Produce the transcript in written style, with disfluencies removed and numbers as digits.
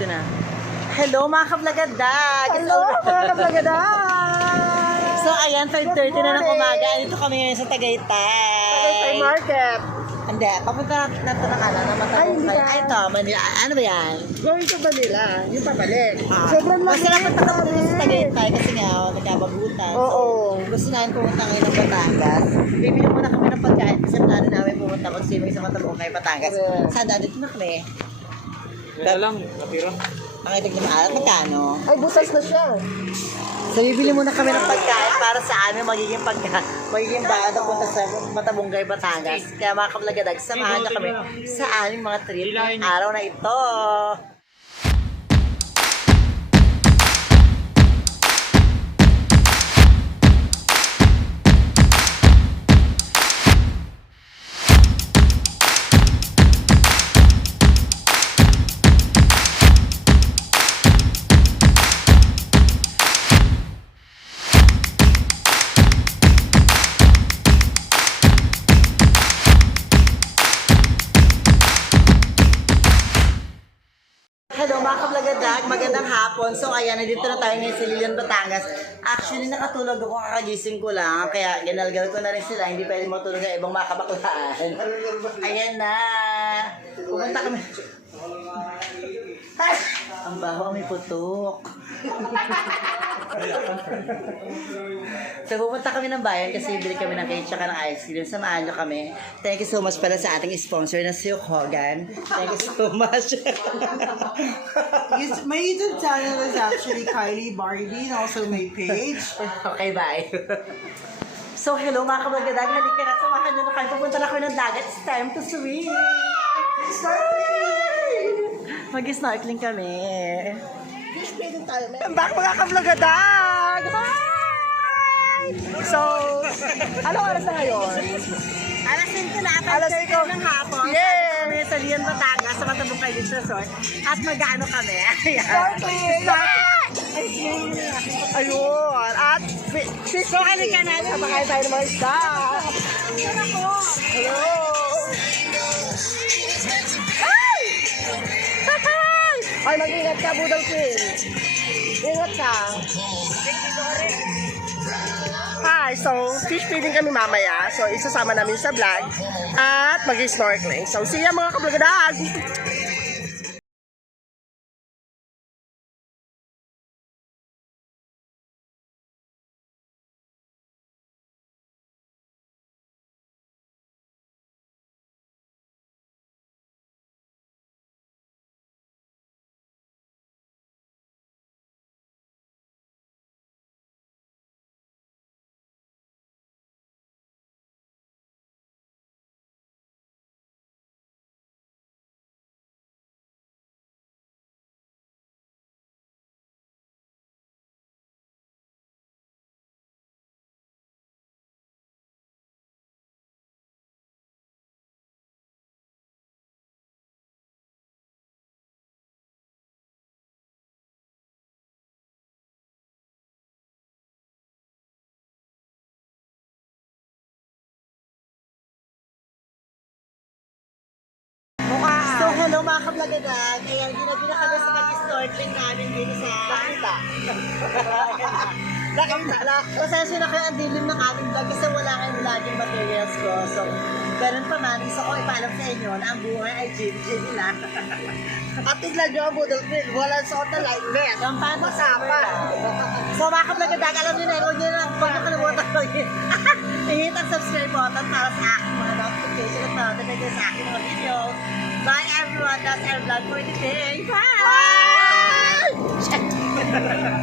Ito na. Hello mga kablagadag! Hello, mga kablagadag! So ayan, 5:30 na ng umaga. Dito kami ngayon sa Tagaytay. Tagaytay Market. Hindi, papunta na ito ng na Matagong Ay, hindi kayo. ba? Ay, ito, Manila. Ano ba yan? Going to Manila, yung pabalik. Ah. Sobrang Basta lamig. dapat nakapunta sa Tagaytay kasi nga, nagkabagutan. Oo. So, gusto namin pumunta ngayon ng Batangas. Bibili muna kami ng pagkain kasi plano namin pumunta mag-swimming sa Matagong kayo, Batangas. Yes. Saan dito na kami? Kaya lang, natira. Ang itig na maalat, magkano? Ay, butas na siya. So, bibili muna kami ng pagkain para sa amin magiging baan na punta sa Matabunggay, Batangas. Kaya mga kablagadag, samahan niyo kami sa aming mga trip ng araw na ito. Hello mga kablagadag, magandang hapon. So ayan, nandito na tayo ngayon sa Lilian, Batangas. Actually, nakatulog ako, kakagising ko lang. Kaya ginalgal ko na rin sila, hindi pwede matulog ang ibang mga kabaklaan. Ayan na. Pupunta kami. Ay! Ang baho, may putok. So pupunta kami ng bayan kasi bili kami ng cake tsaka ng ice cream. Samahan nyo kami. Thank you so much pala sa ating sponsor na si Hogan. Thank you so much. My YouTube channel is actually Kylie Barbie and also my page. Okay, bye. So, hello mga kabagadag. Halika na, samahan nyo na kayo. Pupunta na kayo ng dagat. It's time to swim. Mag-snorkeling kami. Fish pwede tayo, man. Come back mga kabagadag! So, anong oras na ngayon? Alas 5 na, Alas 5 ng hapon. Yes! Kami sa Lian, Batangas, sa Matabungkay Beach Resort. At mag-ano kami. Ayan. Snorkeling! Ayun. At fish So, halika na. Napakain tayo ng mga isda. Hello. Ay! Ay, mag-ingat ka, Budang Queen. Ingat ka. Hi, so fish feeding kami mamaya. So isasama namin sa vlog at mag-snorkeling. So see ya mga kablagadag! So, hello mga kablagadag. Ayan, ginagawa na kami sa pag-snorkeling namin dito sa... Nakita. Nakita. Pasensya na kayo ang dilim ng aming vlog kasi wala kayong vlogging materials ko. So, ganun pa man, gusto ko ipaalam sa inyo na ang buhay ay Jim lang. At tignan nyo ang Budang Queen. Walang suot na light vest. Ang panta Masapa. So mga kablagadag, alam nyo na, huwag nyo na, huwag nyo kalimutan i-hit ang subscribe button para sa aking mga notification at notification sa aking mga videos. Bye everyone, that's our vlog for today. Bye!